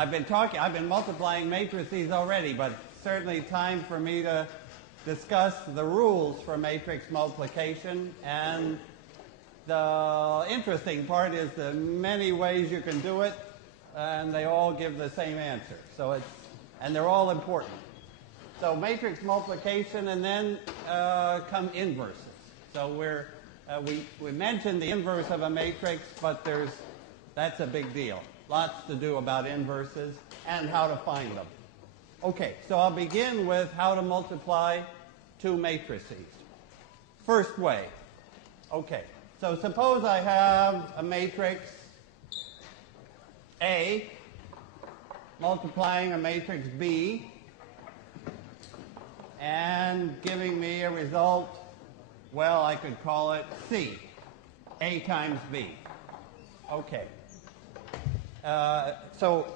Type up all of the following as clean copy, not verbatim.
I've been multiplying matrices already, but certainly time for me to discuss the rules for matrix multiplication. And the interesting part is the many ways you can do it, and they all give the same answer. And they're all important. So matrix multiplication, and then come inverses. So we mentioned the inverse of a matrix, but that's a big deal. Lots to do about inverses and how to find them. Okay, so I'll begin with how to multiply two matrices. First way. Okay, so suppose I have a matrix A multiplying a matrix B and giving me a result, well, I could call it C, A times B. Okay. So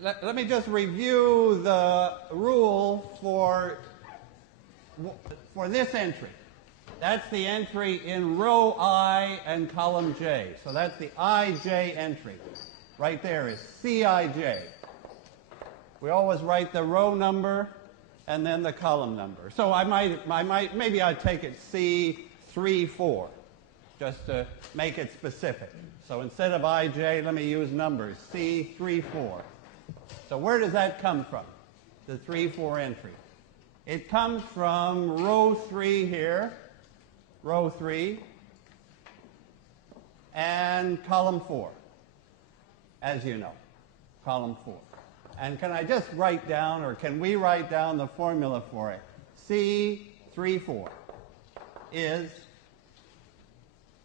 let me just review the rule for this entry. That's the entry in row I and column J. So that's the IJ entry. Right there is CIJ. We always write the row number and then the column number. So maybe I'd take it C34 just to make it specific. So instead of IJ, let me use numbers, C34. So where does that come from, the 3-4 entry? It comes from row 3 here, row 3, and column 4, as you know, column 4. And can I just write down, or can we write down the formula for it? C34 is,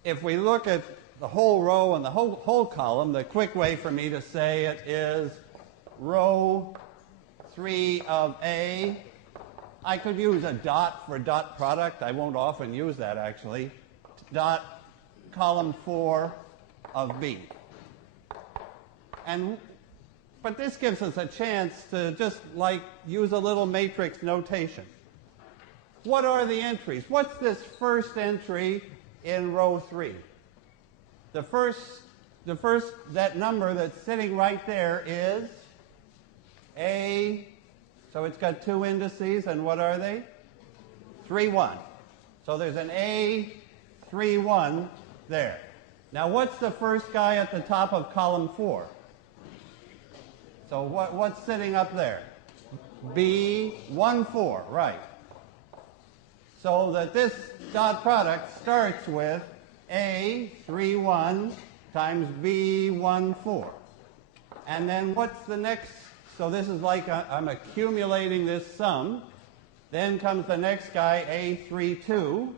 if we look at the whole row and the whole column, the quick way for me to say it is row 3 of A. I could use a dot for dot product. I won't often use that, actually. Dot column 4 of B. But this gives us a chance to just use a little matrix notation. What are the entries? What's this first entry in row 3? That number that's sitting right there is A, so it's got two indices, and what are they? 3, 1. So there's an A, 3, 1 there. Now what's the first guy at the top of column 4? So what's sitting up there? B, 1, 4, right. So that this dot product starts with A, 3, 1 times B, 1, 4. And then what's the next? So this is like I'm accumulating this sum. Then comes the next guy, A, 3, 2,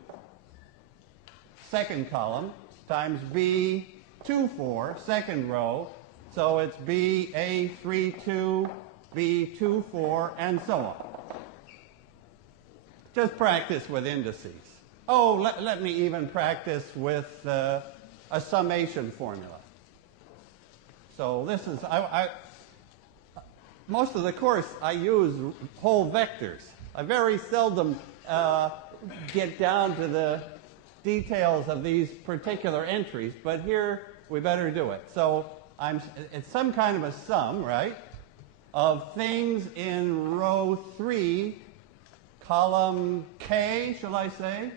second column, times B, 2, 4, second row. So it's B, A, 3, 2, B, 2, 4, and so on. Just practice with indices. Oh, let me even practice with a summation formula. So this is, most of the course I use whole vectors. I very seldom get down to the details of these particular entries, but here we better do it. So it's some kind of a sum, right, of things in row 3, column K, shall I say,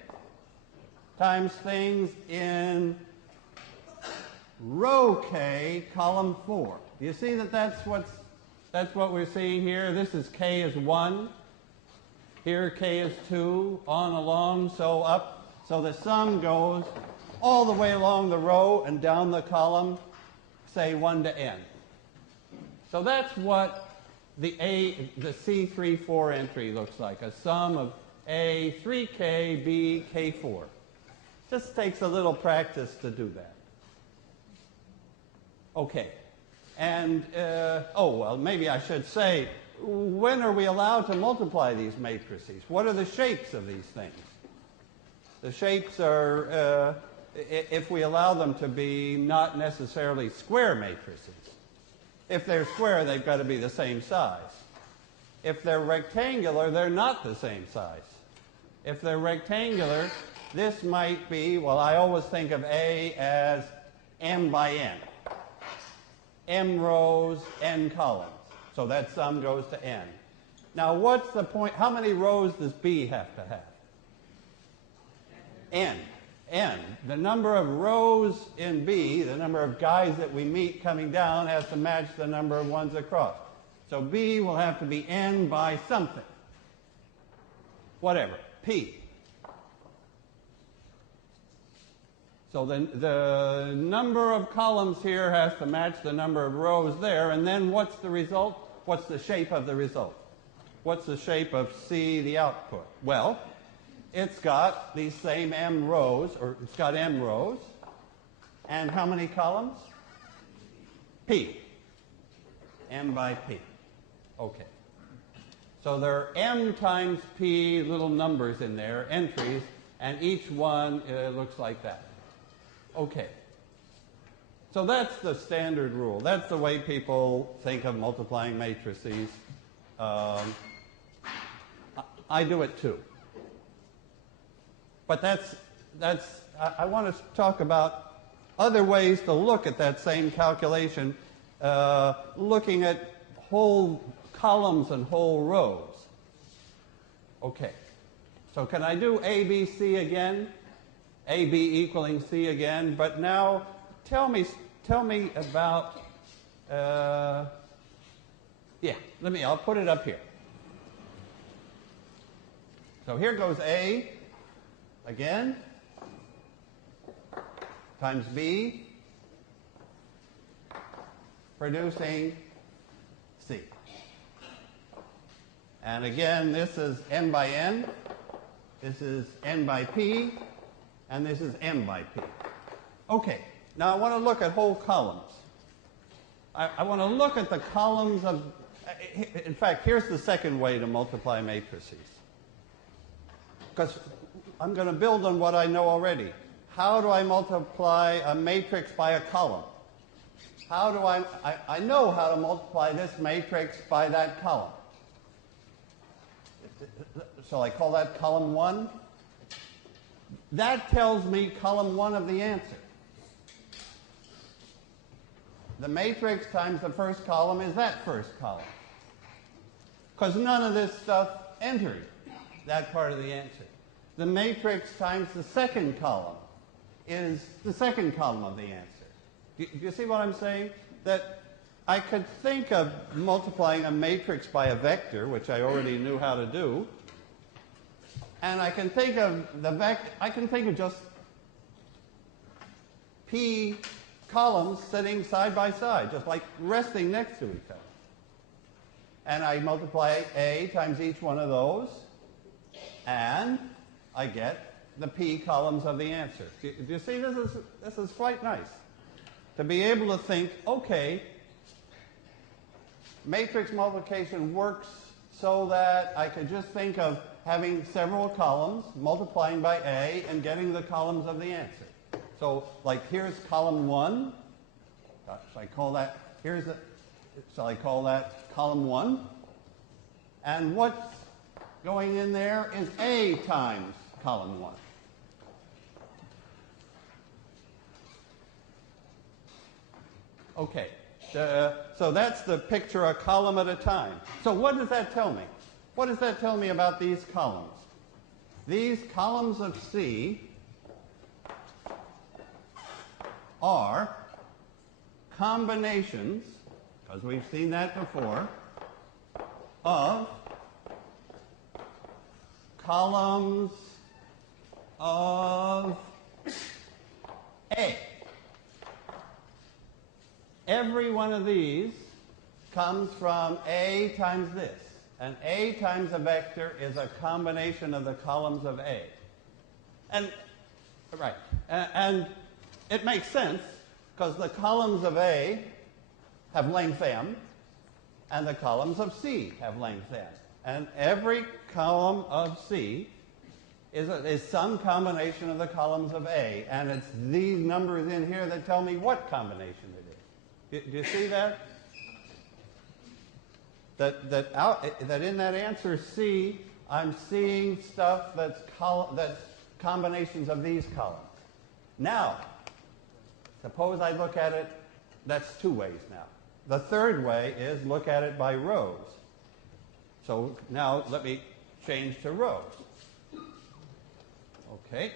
times things in row K, column 4. Do you see that that's what we're seeing here? This is K is 1. Here K is 2, on along, so up. So the sum goes all the way along the row and down the column, say 1 to n. So that's what the C34 entry looks like, a sum of A, 3K, B, K4. Just takes a little practice to do that. Okay. And, well, maybe I should say, when are we allowed to multiply these matrices? What are the shapes of these things? The shapes are, if we allow them to be not necessarily square matrices. If they're square, they've got to be the same size. If they're rectangular, they're not the same size. If they're rectangular, this might be, well, I always think of A as m by n. M rows, n columns. So that sum goes to n. Now what's the point? How many rows does B have to have? N. N. The number of rows in B, the number of guys that we meet coming down, has to match the number of ones across. So B will have to be n by something. Whatever. P. So the number of columns here has to match the number of rows there, and then what's the result? What's the shape of the result? What's the shape of C, the output? Well, it's got these same m rows, or it's got m rows, and how many columns? P. M by P. Okay. So there are m times P little numbers in there, entries, and each one looks like that. Okay. So that's the standard rule. That's the way people think of multiplying matrices. I do it too. But I want to talk about other ways to look at that same calculation, looking at whole columns and whole rows. Okay. So can I do A, B, C again? A, B equaling C again, but now tell me about, I'll put it up here. So here goes A again, times B, producing C. And again, this is n by n, this is n by P, and this is m by P. Okay, now I want to look at whole columns. I want to look at the columns of, in fact, here's the second way to multiply matrices. Because I'm going to build on what I know already. How do I multiply a matrix by a column? How do I know how to multiply this matrix by that column. Shall I call that column 1? That tells me column 1 of the answer. The matrix times the first column is that first column. Because none of this stuff entered that part of the answer. The matrix times the second column is the second column of the answer. Do you see what I'm saying? That I could think of multiplying a matrix by a vector, which I already knew how to do, and I can think of just P columns sitting side by side, just like resting next to each other. And I multiply A times each one of those, and I get the P columns of the answer. Do you see, this is quite nice. To be able to think, okay, matrix multiplication works so that I could just think of having several columns, multiplying by A, and getting the columns of the answer. So, like, here's column 1. Shall I call that, shall I call that column 1? And what's going in there is A times column 1. Okay, so that's the picture a column at a time. So what does that tell me? What does that tell me about these columns? These columns of C are combinations, because we've seen that before, of columns of A. Every one of these comes from A times this. And A times a vector is a combination of the columns of A. And it makes sense, because the columns of A have length m, and the columns of C have length n. And every column of C is some combination of the columns of A. And it's these numbers in here that tell me what combination it is. Do you see that? That in that answer C, I'm seeing stuff that's combinations of these columns. Now, suppose I look at it, that's two ways now. the third way is look at it by rows. So now let me change to rows. Okay.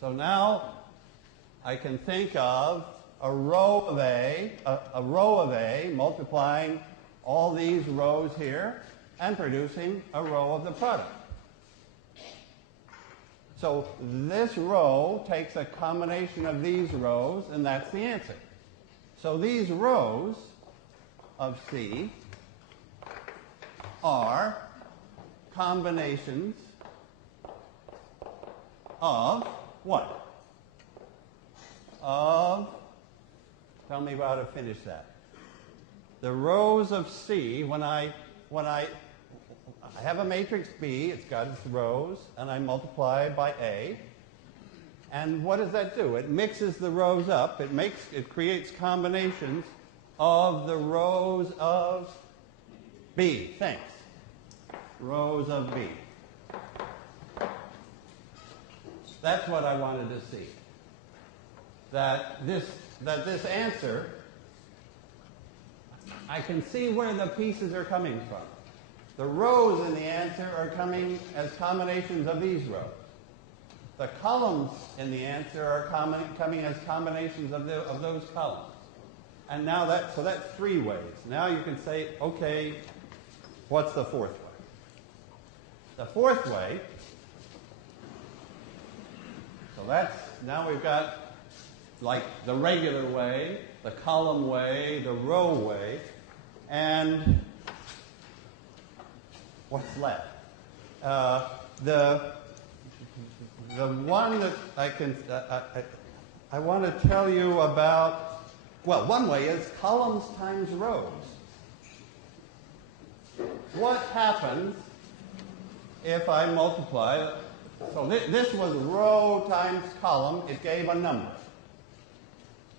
So now I can think of a row of A multiplying all these rows here and producing a row of the product. So this row takes a combination of these rows, and that's the answer. So these rows of C are combinations of what? Tell me how to finish that. The rows of C, when I have a matrix B, it's got its rows, and I multiply by A. And what does that do? It mixes the rows up. It creates combinations of the rows of B. Thanks. Rows of B. That's what I wanted to see. That this answer, I can see where the pieces are coming from. The rows in the answer are coming as combinations of these rows. The columns in the answer are coming as combinations of those columns. And now that's 3 ways. Now you can say, okay, what's the 4th way? The 4th way, so now we've got like the regular way, the column way, the row way, and what's left? The one that I want to tell you about, well, one way is columns times rows. What happens if I multiply? So this was row times column. It gave a number.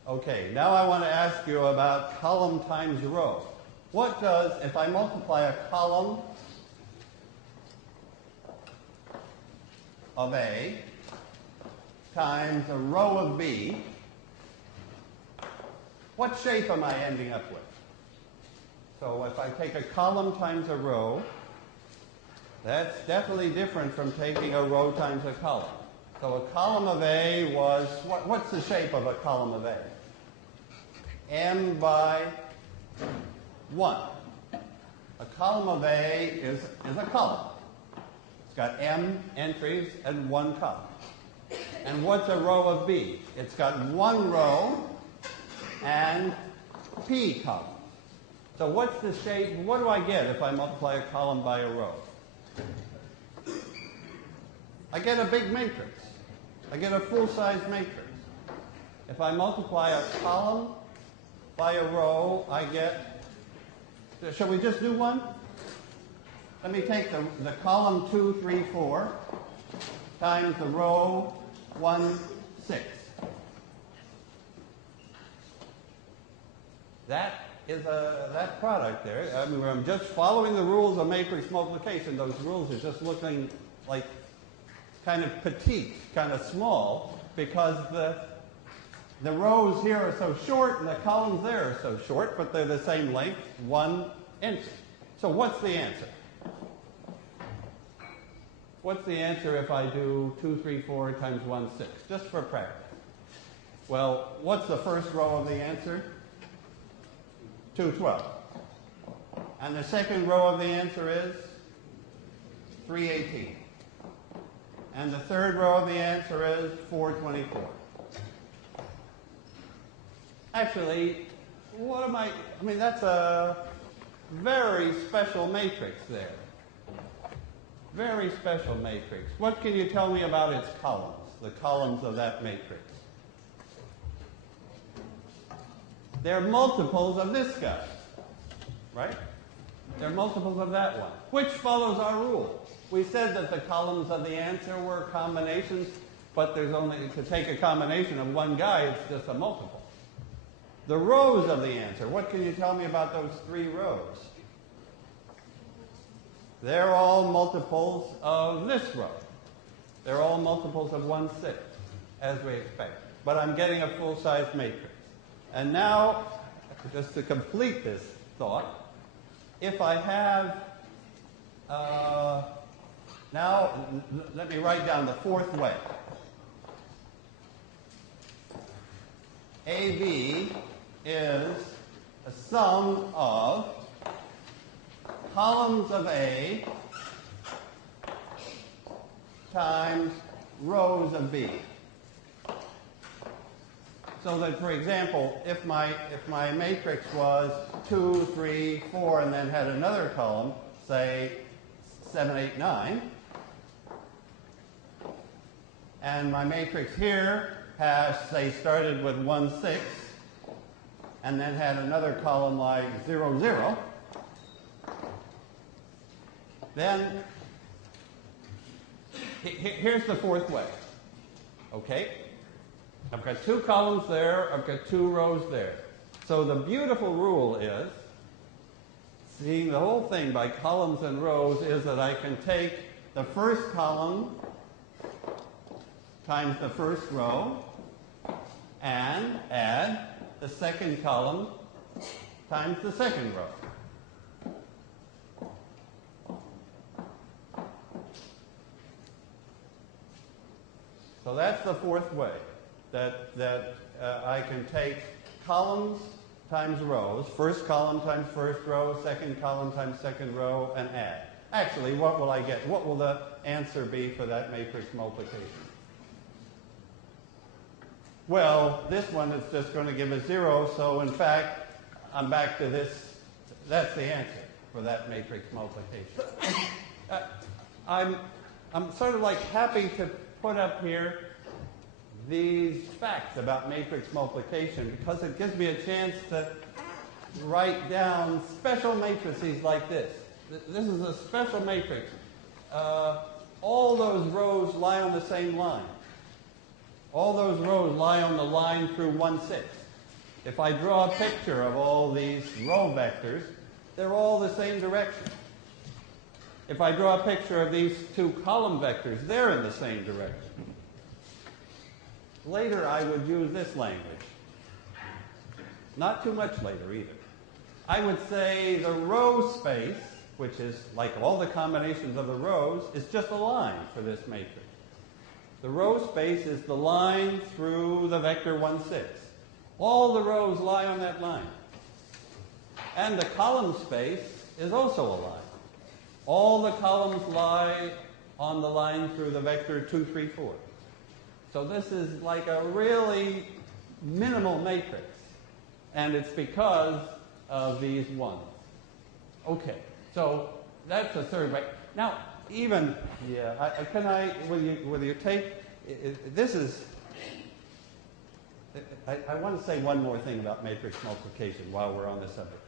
Okay, now I want to ask you about column times row. What does, if I multiply a column of A times a row of B, what shape am I ending up with? So if I take a column times a row, that's definitely different from taking a row times a column. So a column of A was, what's the shape of a column of A? M by 1. A column of A is a column. It's got M entries and 1 column. And what's a row of B? It's got 1 row and P columns. So what's the shape? What do I get if I multiply a column by a row? I get a big matrix. I get a full-size matrix. If I multiply a column by a row, I get, shall we just do one? Let me take the column 2, 3, 4 times the row 1, 6. That is that product there. I mean, I'm just following the rules of matrix multiplication. Those rules are just looking like kind of petite, kind of small, because the rows here are so short and the columns there are so short, but they're the same length, 1 entry. So what's the answer? What's the answer if I do 2, 3, 4 times 1, 6? Just for practice. Well, what's the first row of the answer? 212. And the second row of the answer is 318. And the third row of the answer is 424. Actually, I mean, that's a very special matrix there. Very special matrix. What can you tell me about its columns, the columns of that matrix? They're multiples of this guy, right? They're multiples of that one, which follows our rule. We said that the columns of the answer were combinations, but there's only, to take a combination of one guy, it's just a multiple. The rows of the answer, what can you tell me about those 3 rows? They're all multiples of this row. They're all multiples of 1, 6, as we expect. But I'm getting a full-size matrix. And now, just to complete this thought, if I have, now let me write down the fourth way. AB is a sum of columns of A times rows of B. So that, for example, if my matrix was 2, 3, 4, and then had another column, say 7, 8, 9, and my matrix here has, say, started with 1, 6, and then had another column like 0, 0, then here's the fourth way. Okay? I've got 2 columns there, I've got 2 rows there. So the beautiful rule is, seeing the whole thing by columns and rows, is that I can take the first column times the first row and add the second column times the second row. So that's the fourth way, that I can take columns times rows, first column times first row, second column times second row, and add. Actually, what will I get? What will the answer be for that matrix multiplication? Well, this one is just going to give a 0, so in fact, I'm back to this. That's the answer for that matrix multiplication. I'm sort of like happy to put up here these facts about matrix multiplication because it gives me a chance to write down special matrices like this. This is a special matrix. All those rows lie on the same line. All those rows lie on the line through 1, 6. If I draw a picture of all these row vectors, they're all the same direction. If I draw a picture of these 2 column vectors, they're in the same direction. Later, I would use this language. Not too much later, either. I would say the row space, which is like all the combinations of the rows, is just a line for this matrix. The row space is the line through the vector 1, 6. All the rows lie on that line. And the column space is also a line. All the columns lie on the line through the vector 2, 3, 4. So this is like a really minimal matrix. And it's because of these ones. Okay, so that's the third way. Now, even, will you take, this is, I want to say one more thing about matrix multiplication while we're on this subject.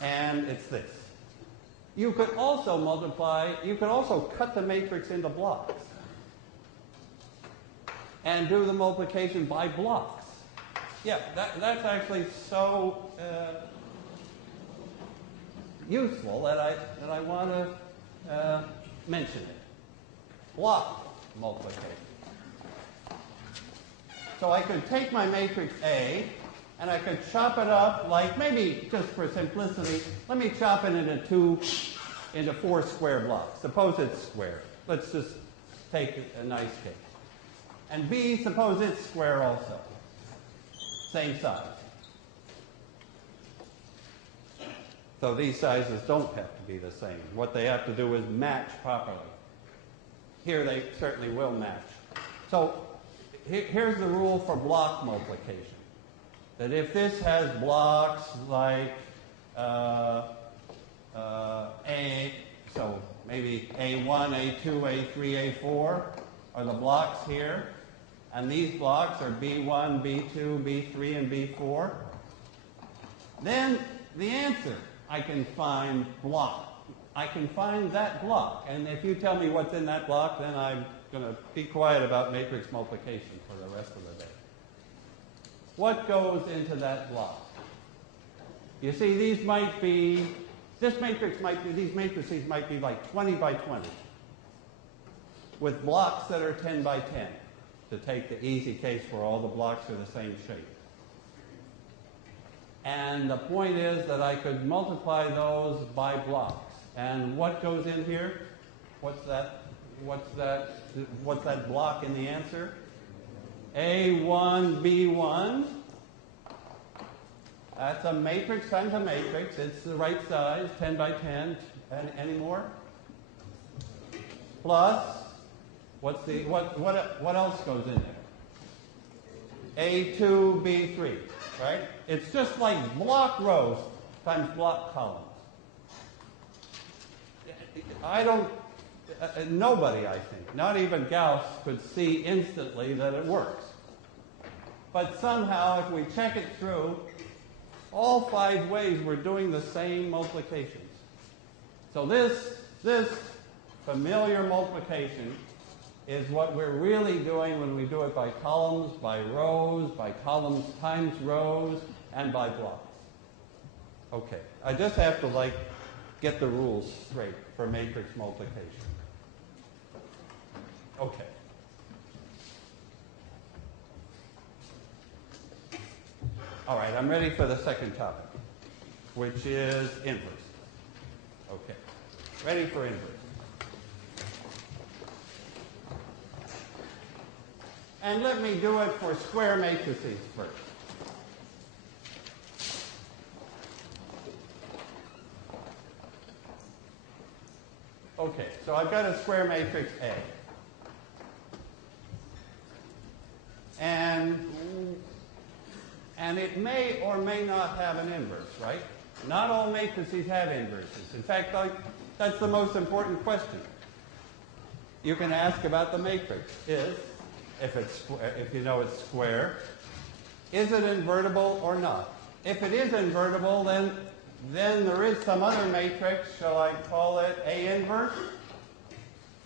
And it's this. You could also cut the matrix into blocks and do the multiplication by blocks. Yeah, that's actually so useful that I want to mention it. Block multiplication. So I could take my matrix A and I could chop it up like, maybe just for simplicity, let me chop it into 4 square blocks. Suppose it's square. Let's just take a nice case. And B, suppose it's square also. Same size. So these sizes don't have to be the same. What they have to do is match properly. Here they certainly will match. So here's the rule for block multiplication. That if this has blocks like A, so maybe A1, A2, A3, A4 are the blocks here, and these blocks are B1, B2, B3, and B4, then the answer I can find block. I can find that block, and if you tell me what's in that block, then I'm going to be quiet about matrix multiplication for the rest of the day. What goes into that block? You see, these matrices might be like 20 by 20 with blocks that are 10 by 10 to take the easy case where all the blocks are the same shape. And the point is that I could multiply those by blocks. And what goes in here? What's that? What's that block in the answer? A1, B1. That's a matrix times a matrix. It's the right size, 10 by 10. Any more? Plus, what else goes in there? A2, B3, right? It's just like block rows times block columns. Nobody, I think, not even Gauss, could see instantly that it works. But somehow, if we check it through, all 5 ways we're doing the same multiplications. So this familiar multiplication is what we're really doing when we do it by columns, by rows, by columns times rows, and by blocks. Okay, I just have to get the rules straight for matrix multiplication. Okay. All right, I'm ready for the second topic, which is inverse. Okay, ready for inverse. And let me do it for square matrices first. Okay, so I've got a square matrix A. And it may or may not have an inverse, right? Not all matrices have inverses. In fact, that's the most important question you can ask about the matrix is, if you know it's square, is it invertible or not? If it is invertible, then there is some other matrix. Shall I call it A inverse?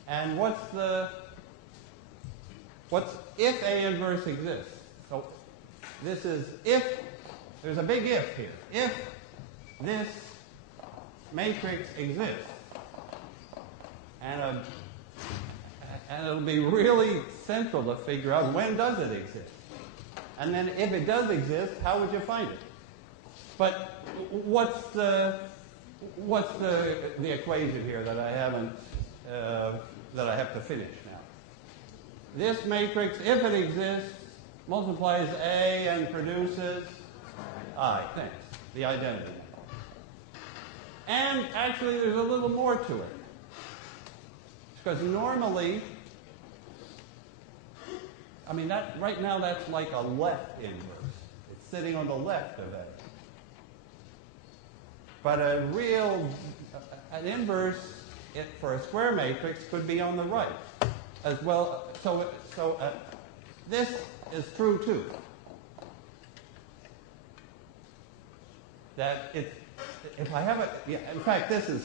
And if A inverse exists? So this is if, there's a big if here. If this matrix exists, and it'll be really central to figure out when does it exist. And then if it does exist, how would you find it? But what's the equation here that I haven't that I have to finish now? This matrix, if it exists, multiplies A and produces I. Thanks. The identity. And actually, there's a little more to it. Because normally, I mean, right now that's like a left inverse. It's sitting on the left of A. But an inverse for a square matrix could be on the right as well. So this is true too. That if I have a, yeah, in fact, this is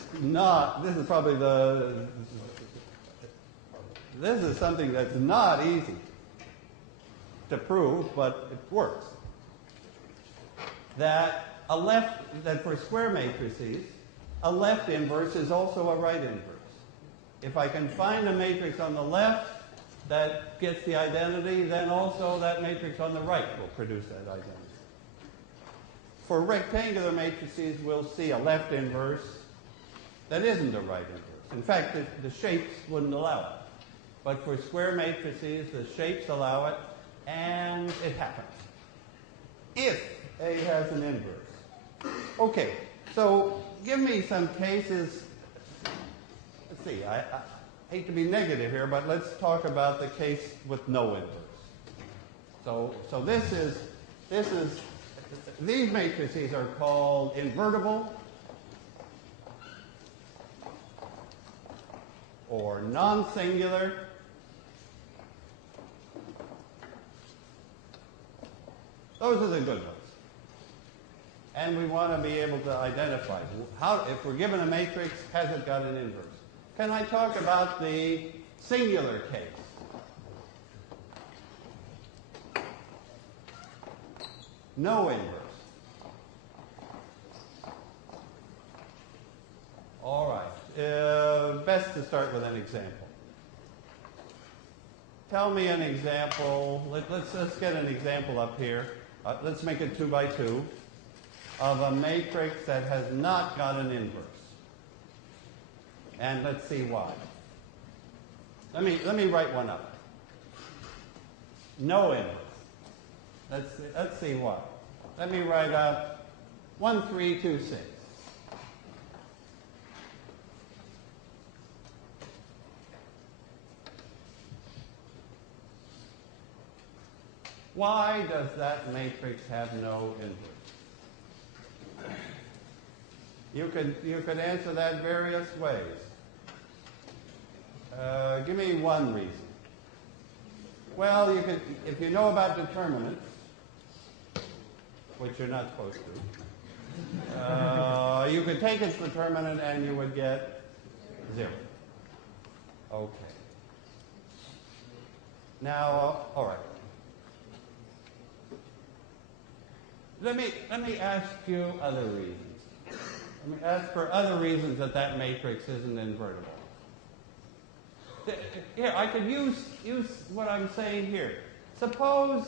something that's not easy to prove, but it works. That for square matrices, a left inverse is also a right inverse. If I can find a matrix on the left that gets the identity, then also that matrix on the right will produce that identity. For rectangular matrices, we'll see a left inverse that isn't a right inverse. In fact, the shapes wouldn't allow it. But for square matrices, the shapes allow it, and it happens. If A has an inverse. Okay, so give me some cases. Let's see, I hate to be negative here, but let's talk about the case with no inverse. So these matrices are called invertible or non-singular. Those are the good ones. And we want to be able to identify if we're given a matrix, has it got an inverse? Can I talk about the singular case? No inverse. All right. Best to start with an example. Tell me an example. Let's get an example up here. Let's make it 2 by 2. of a matrix that has not got an inverse. And let's see why. Let me write one up. No inverse. Let's see why. Let me write up 1, 3, 2, 6. Why does that matrix have no inverse? You could answer that various ways. Give me one reason. Well, you could, if you know about determinants, which you're not supposed to, you could take its determinant and you would get 0. Okay. Now, all right. Let me ask you other reasons. Let me ask for other reasons that that matrix isn't invertible. Here, I could use what I'm saying here. Suppose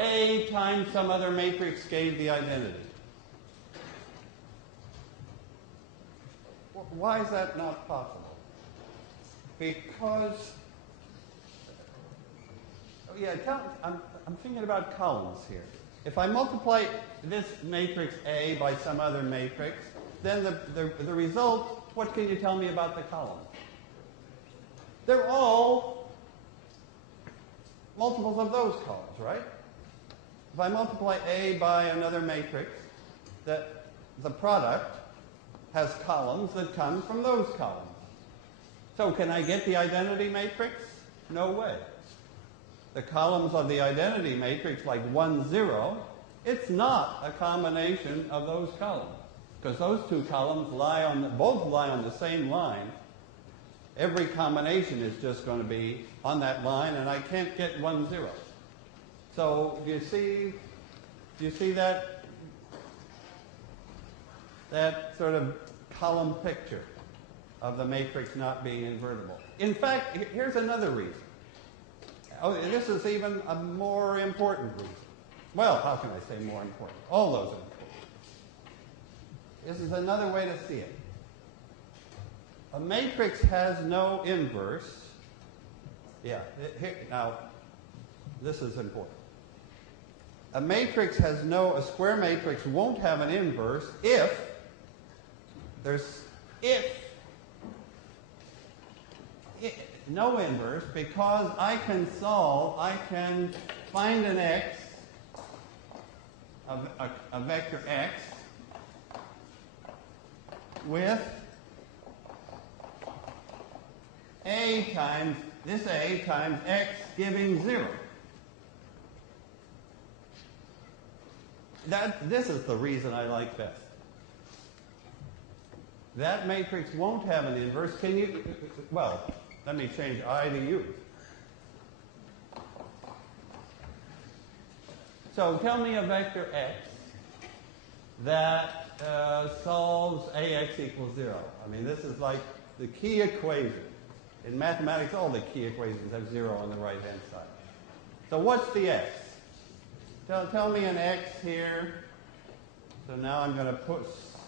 A times some other matrix gave the identity. Why is that not possible? Because, I'm thinking about columns here. If I multiply this matrix A by some other matrix, then the result, what can you tell me about the columns? They're all multiples of those columns, right? If I multiply A by another matrix, the product has columns that come from those columns. So can I get the identity matrix? No way. The columns of the identity matrix, like 1, 0, it's not a combination of those columns. Because those two columns both lie on the same line. Every combination is just going to be on that line, and I can't get 1, 0. So do you see that sort of column picture of the matrix not being invertible? In fact, here's another reason. Oh, this is even a more important reason. Well, how can I say more important? All those are important. This is another way to see it. A matrix has no inverse. Now, this is important. A square matrix won't have an inverse if no inverse, because I can find an x, a vector x, with A times x giving 0. This is the reason I like best. That matrix won't have an inverse. Let me change I to U. So tell me a vector x that solves AX equals 0. I mean, this is like the key equation. In mathematics, all the key equations have 0 on the right-hand side. So what's the x? Tell me an x here. So now I'm going to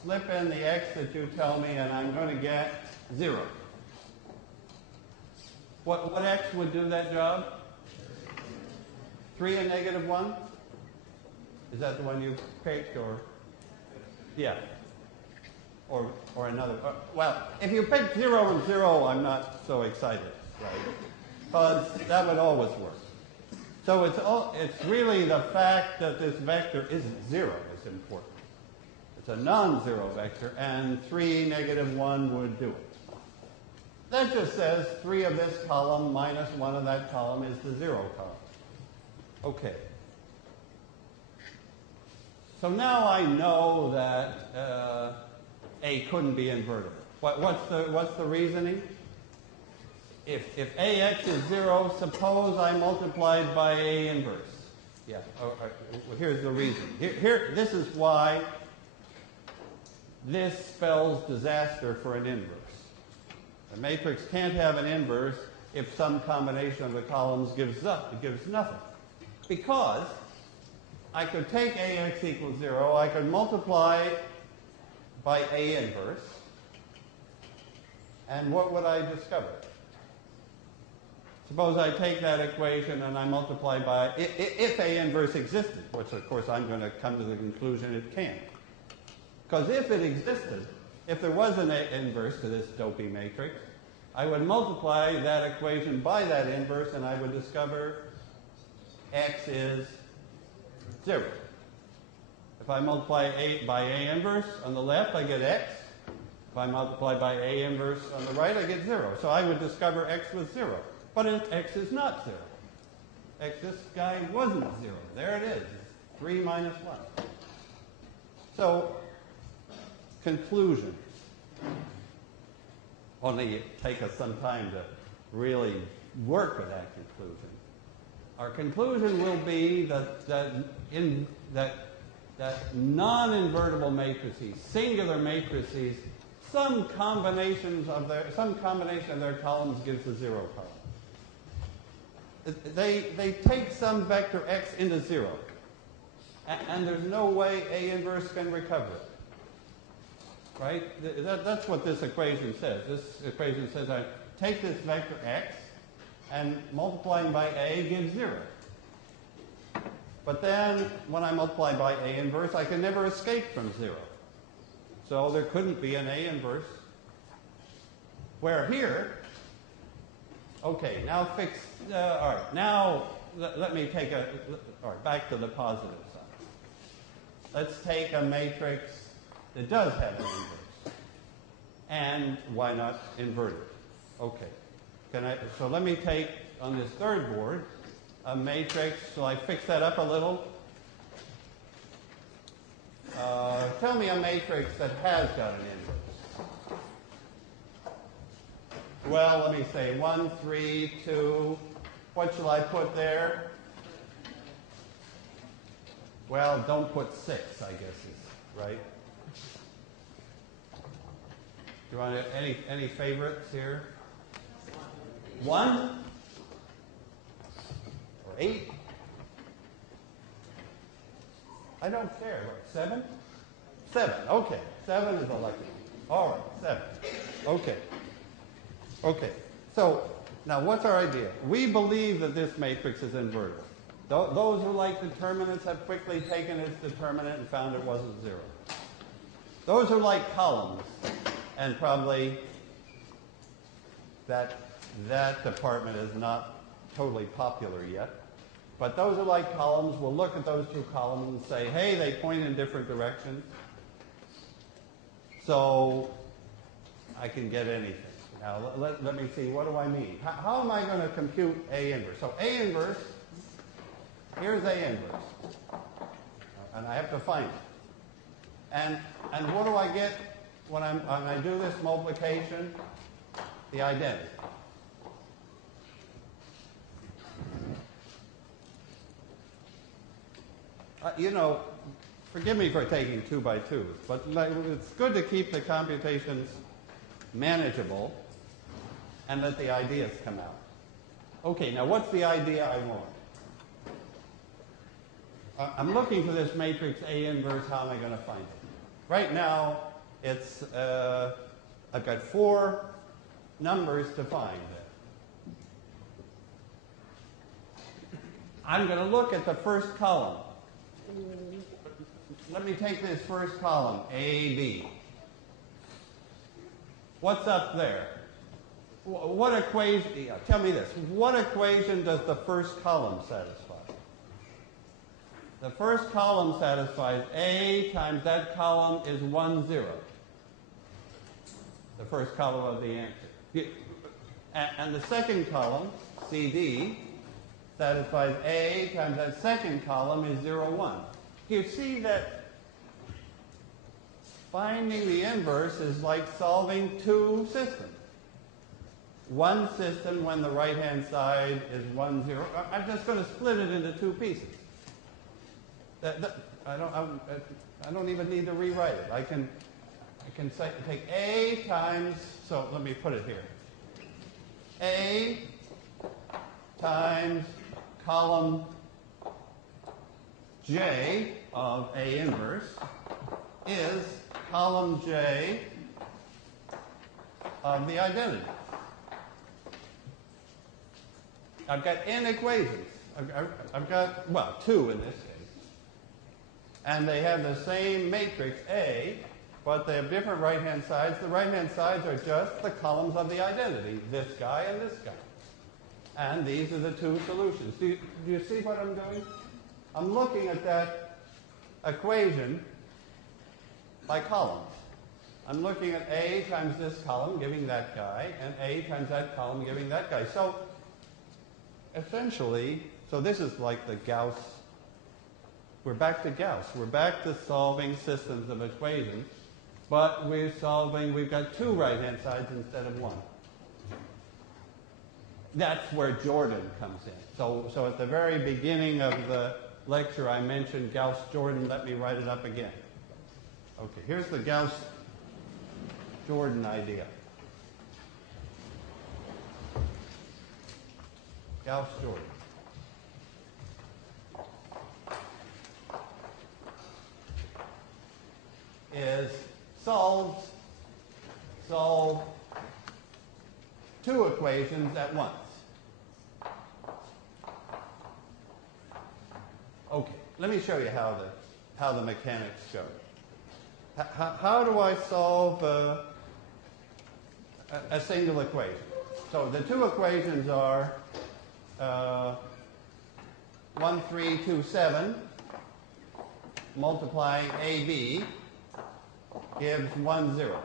slip in the x that you tell me, and I'm going to get 0. What x would do that job? 3 and negative 1? Is that the one you picked, or? Yeah. Or another. Well, if you pick 0 and 0, I'm not so excited, right? Because that would always work. So it's really the fact that this vector isn't 0 is important. It's a non-zero vector, and 3, negative 1 would do it. That just says 3 of this column minus 1 of that column is the 0 column. Okay. So now I know that A couldn't be invertible. What's the reasoning? If AX is 0, suppose I multiplied by A inverse. Yeah. Here's the reason. This is why this spells disaster for an inverse. A matrix can't have an inverse if some combination of the columns gives nothing. because I could take AX equals 0, I could multiply by A inverse, and what would I discover? Suppose I take that equation and I multiply by, if A inverse existed, which of course I'm going to come to the conclusion it can't. Because if it existed, if there was an A inverse to this dopey matrix, I would multiply that equation by that inverse and I would discover X is 0. If I multiply A by A inverse on the left, I get X. If I multiply by A inverse on the right, I get 0. So I would discover X was 0. But X is not 0. This guy wasn't 0. There it is. 3 minus 1. So, conclusion. Only it take us some time to really work with that conclusion. Our conclusion will be that non-invertible matrices, singular matrices, some combination of their columns gives a 0 column. They take some vector x into 0, and there's no way A inverse can recover it. Right? That's what this equation says. This equation says I take this vector x, and multiplying by A gives 0. But then, when I multiply by A inverse, I can never escape from 0. So there couldn't be an A inverse. Where here, okay, now fix, all right, now let me take all right, back to the positive side. Let's take a matrix that does have an inverse. And why not invert it? Okay. So let me take, on this third board, a matrix. Shall I fix that up a little? Tell me a matrix that has got an inverse. Well, let me say 1, 3, 2. What shall I put there? Well, don't put 6, I guess is right. Do you want any favorites here? 1? Or 8? I don't care. What, 7? 7. Okay. 7 is a lucky one. All right. 7. Okay. Okay. So now what's our idea? We believe that this matrix is invertible. Those who like determinants have quickly taken its determinant and found it wasn't 0. Those who like columns, and probably that department is not totally popular yet, but those who like columns will look at those two columns and say, hey, they point in different directions, so I can get anything. Now, let me see, what do I mean? How am I going to compute A inverse? So A inverse, here's A inverse, and I have to find it. And what do I get when I do this multiplication? The identity. You know, forgive me for taking 2 by 2s, but it's good to keep the computations manageable and let the ideas come out. Okay, now what's the idea I want? I'm looking for this matrix A inverse. How am I going to find it? Right now, it's I've got 4 numbers to find it. I'm going to look at the first column. Let me take this first column, A, B. What's up there? What equation, tell me this, what equation does the first column satisfy? The first column satisfies A times that column is 1, 0. The first column of the answer. And the second column, CD, satisfies A times that second column is 0, 1. You see that finding the inverse is like solving 2 systems. One system when the right-hand side is 1, 0. I'm just going to split it into 2 pieces. I don't even need to rewrite it. I can take A times, so let me put it here. A times column J of A inverse is column J of the identity. I've got n equations. I've got, well, 2 in this case. And they have the same matrix A, but they have different right-hand sides. The right-hand sides are just the columns of the identity, this guy and this guy. And these are the 2 solutions. Do you see what I'm doing? I'm looking at that equation by columns. I'm looking at A times this column, giving that guy, and A times that column, giving that guy. So essentially, so this is like the Gauss. We're back to Gauss. We're back to solving systems of equations, but we've got 2 right-hand sides instead of 1. That's where Jordan comes in. So at the very beginning of the lecture, I mentioned Gauss Jordan. Let me write it up again. Okay, here's the Gauss Jordan idea. Gauss Jordan. Is solve 2 equations at once. Okay, let me show you how the mechanics go. How do I solve a single equation? So the 2 equations are 1, 3, 2, 7 multiplying AB gives 1, 0.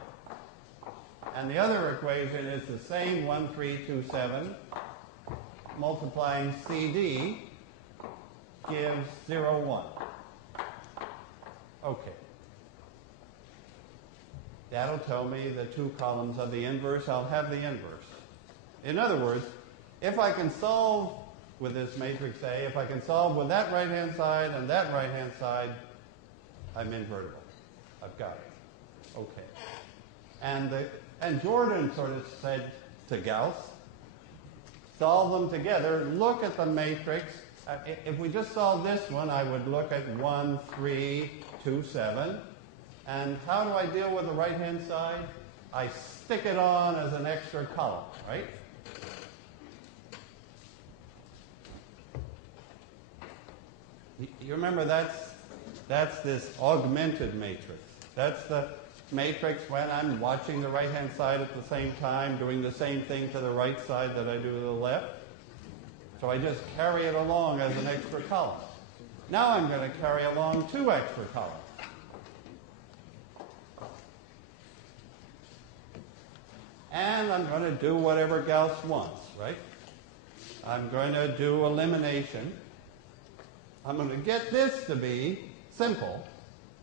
And the other equation is the same 1, 3, 2, 7 multiplying CD gives 0, 1. Okay. That'll tell me the 2 columns of the inverse. I'll have the inverse. In other words, if I can solve with this matrix A, if I can solve with that right-hand side and that right-hand side, I'm invertible. I've got it. Okay. And Jordan sort of said to Gauss, solve them together. Look at the matrix. If we just solve this one, I would look at 1, 3, 2, 7. And how do I deal with the right-hand side? I stick it on as an extra column, right? You remember that's this augmented matrix. That's the matrix when I'm watching the right-hand side at the same time, doing the same thing to the right side that I do to the left. So I just carry it along as an extra column. Now I'm going to carry along 2 extra columns. And I'm going to do whatever Gauss wants, right? I'm going to do elimination. I'm going to get this to be simple,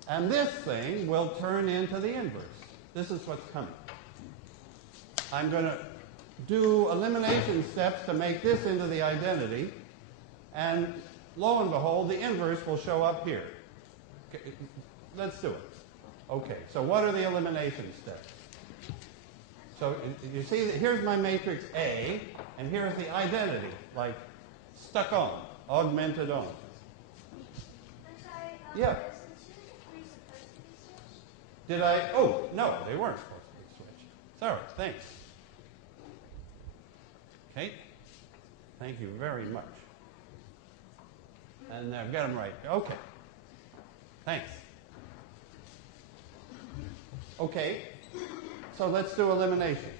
and this thing will turn into the inverse. This is what's coming. I'm going to do elimination steps to make this into the identity, and lo and behold, the inverse will show up here. Okay, let's do it. Okay, so what are the elimination steps? So you see that here's my matrix A, and here's the identity, like stuck on, augmented on. I'm sorry, Yeah. was the 2 and 3 supposed to be switched? Did I? Oh, no, they weren't supposed to be switched. Sorry, thanks. Okay, thank you very much. And I've got them right. Okay, thanks. Okay, so let's do elimination.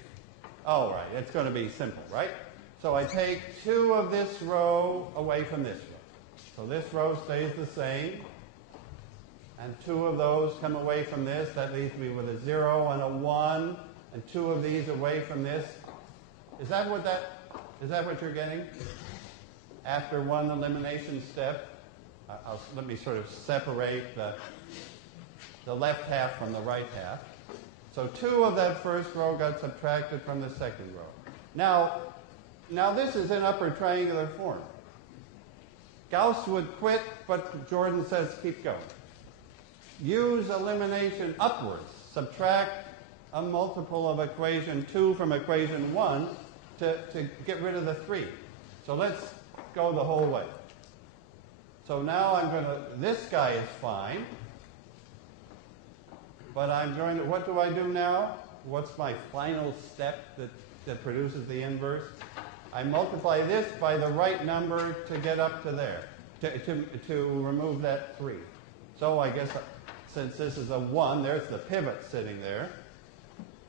All right, it's going to be simple, right? So I take 2 of this row away from this row. So this row stays the same. And 2 of those come away from this. That leaves me with a 0 and a 1. And 2 of these away from this. Is that what you're getting? After 1 elimination step, let me sort of separate the left half from the right half. So 2 of that first row got subtracted from the second row. Now this is in upper triangular form. Gauss would quit, but Jordan says keep going. Use elimination upwards. Subtract a multiple of equation 2 from equation 1 to get rid of the 3. So let's go the whole way. So now I'm going to, this guy is fine. But I'm going to, what do I do now? What's my final step that produces the inverse? I multiply this by the right number to get up to there, to remove that 3. So I guess since this is a 1, there's the pivot sitting there.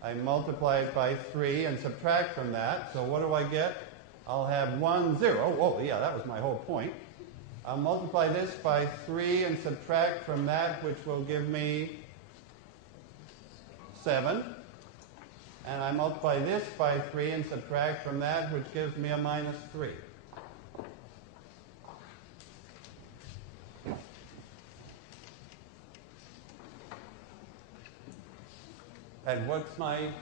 I multiply it by 3 and subtract from that. So what do I get? I'll have 1, 0. Oh, yeah, that was my whole point. I'll multiply this by 3 and subtract from that, which will give me 7. And I multiply this by 3 and subtract from that, which gives me a minus 3. And what's my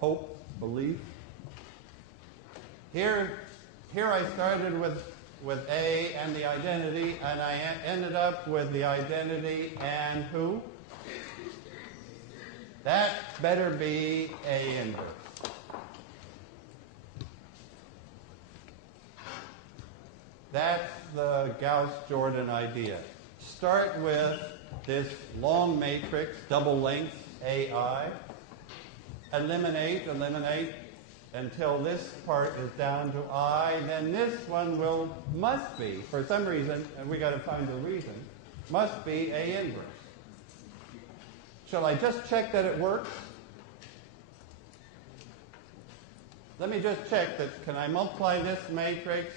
hope, belief? Here I started with A and the identity, and I ended up with the identity and who? That better be A inverse. That's the Gauss Jordan idea. Start with this long matrix, double length AI. Eliminate until this part is down to I. Then this one must be, for some reason, and we got to find the reason, must be A inverse. Shall I just check that it works? Let me just check that. Can I multiply this matrix,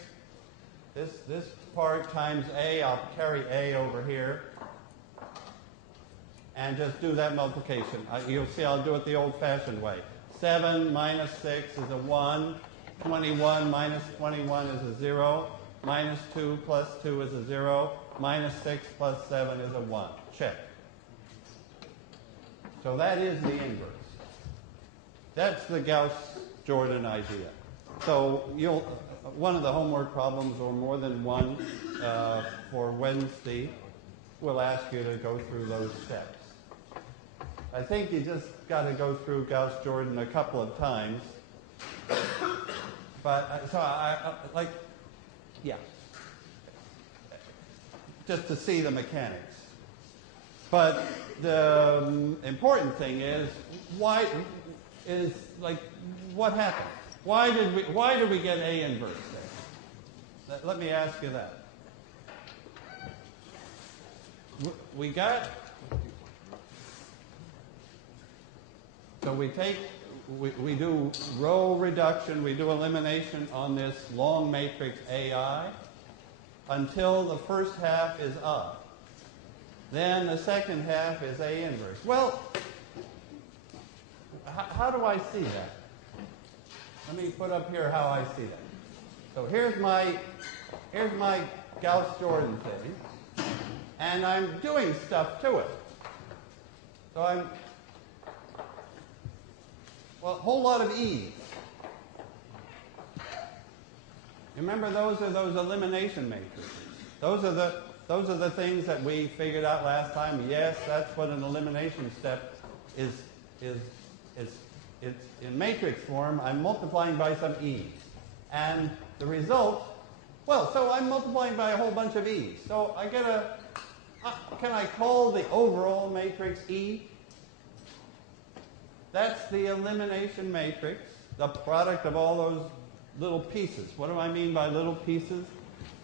this part times A? I'll carry A over here and just do that multiplication. You'll see I'll do it the old-fashioned way. 7 minus 6 is a 1. 21 minus 21 is a 0. Minus 2 plus 2 is a 0. Minus 6 plus 7 is a 1. Check. So that is the inverse. That's the Gauss Jordan idea. So one of the homework problems, or more than one, for Wednesday, will ask you to go through those steps. I think you just got to go through Gauss Jordan a couple of times. But so I like, yeah, just to see the mechanics. But the important thing is what happened? Why did we get A inverse there? Let me ask you that. We do row reduction, we do elimination on this long matrix AI until the first half is I. Then the second half is A inverse. Well, how do I see that? Let me put up here how I see that. So here's my Gauss Jordan thing, and I'm doing stuff to it. So a whole lot of E's. Remember, those are those elimination matrices. Those are the things that we figured out last time. Yes, that's what an elimination step is. It's in matrix form. I'm multiplying by some E's. And the result, so I'm multiplying by a whole bunch of E's. So I get can I call the overall matrix E? That's the elimination matrix, the product of all those little pieces. What do I mean by little pieces?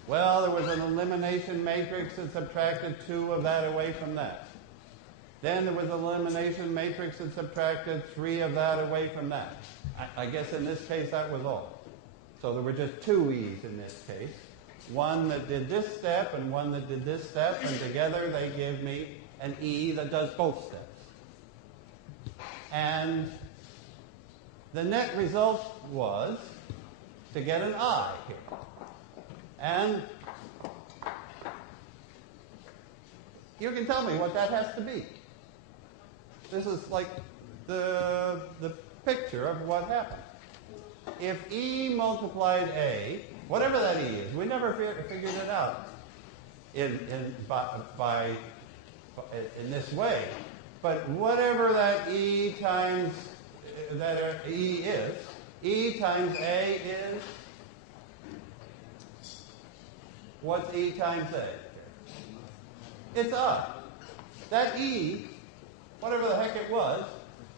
Well, there was an elimination matrix that subtracted 2 of that away from that. Then there was an elimination matrix that subtracted 3 of that away from that. I guess in this case that was all. So there were just 2 E's in this case. One that did this step and one that did this step, and together they give me an E that does both steps. And the net result was to get an I here. And you can tell me what that has to be. This is like the picture of what happened. If E multiplied A, whatever that E is, we never figured it out in this way. But whatever that E times E times A is, What's E times A? It's I. That E, whatever the heck it was,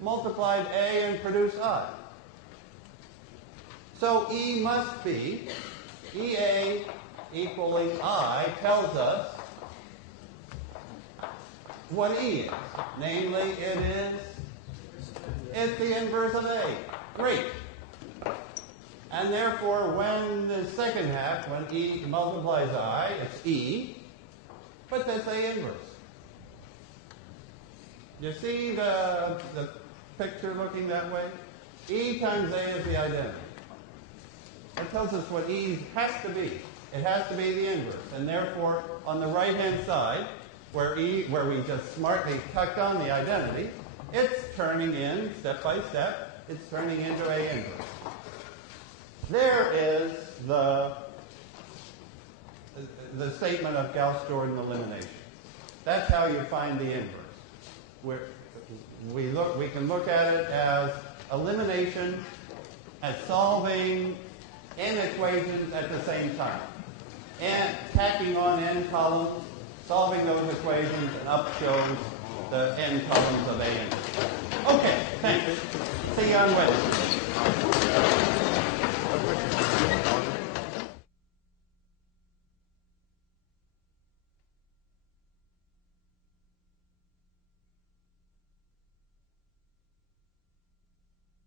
multiplied A and produced I. So E must be, EA equaling I tells us what E is. Namely, it's the inverse of A. Great. And therefore, when the second half, when E multiplies I, it's E, but that's A inverse. You see the picture looking that way? E times A is the identity. It tells us what E has to be. It has to be the inverse. And therefore, on the right-hand side, where we just smartly tucked on the identity, it's turning in, step by step, it's turning into A inverse. There is the statement of Gauss Jordan elimination. That's how you find the inverse. We can look at it as elimination, as solving n equations at the same time. And tacking on n columns, solving those equations, and up shows the n columns of A inverse. Okay, thanks. See you on Wednesday.